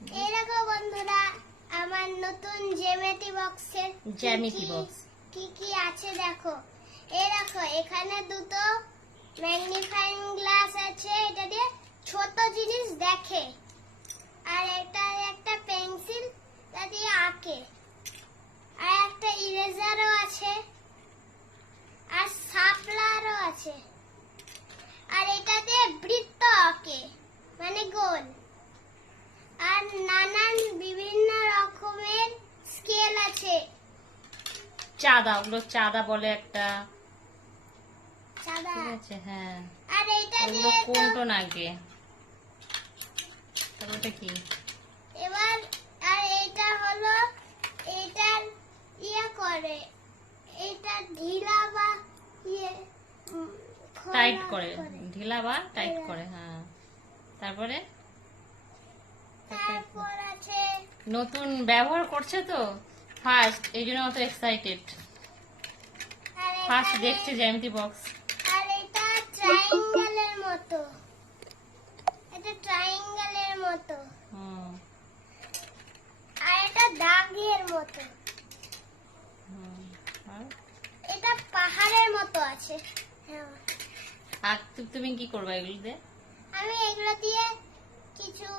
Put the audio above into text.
এই দেখো বন্ধুরা আমার নতুন জ্যামিতি বক্সের জ্যামিতি বক্স কি কি আছে দেখো। এই দেখো এখানে দুটো ম্যাগনিফাইং গ্লাস আছে, এটা দিয়ে ছোট জিনিস দেখে। আর এটা একটা পেন্সিল, এটা দিয়ে আঁকে। আর একটা ইরেজারও আছে, আর শার্পনারও আছে। আর এটা দিয়ে বৃত্ত আঁকে, মানে গোল। আর নানান বিভিন্ন রকমের স্কেল আছে। চাঁদা, ওগুলো চাঁদা বলে একটা, সাদা। ঠিক আছে? হ্যাঁ, আর এটা ওগুলো দিয়ে কোন টোন আগে, তারপর ওটা কি? এবার আর এটা হলো এটার ইয়ে করে, এটা ঢিলা বা ইয়ে খোলা টাইট করে, ঢিলা বা টাইট করে। হ্যাঁ, তারপরে তারপর আছে নতুন ব্যবহার করছে তো ফার্স্ট, এই জন্য অত এক্সাইটেড। আর ফার্স্ট এখানে- দেখছে জ্যামিতি বক্স। আর এটা ট্রায়াঙ্গেলের মতো, এটা ট্রায়াঙ্গেলের মতো। আর এটা দাগের মতো। এটা পাহাড়ের মতো আছে। হ্যাঁ, আর তুমি কি করবা এগুলো দিয়ে? আমি এগুলো দিয়ে কিছু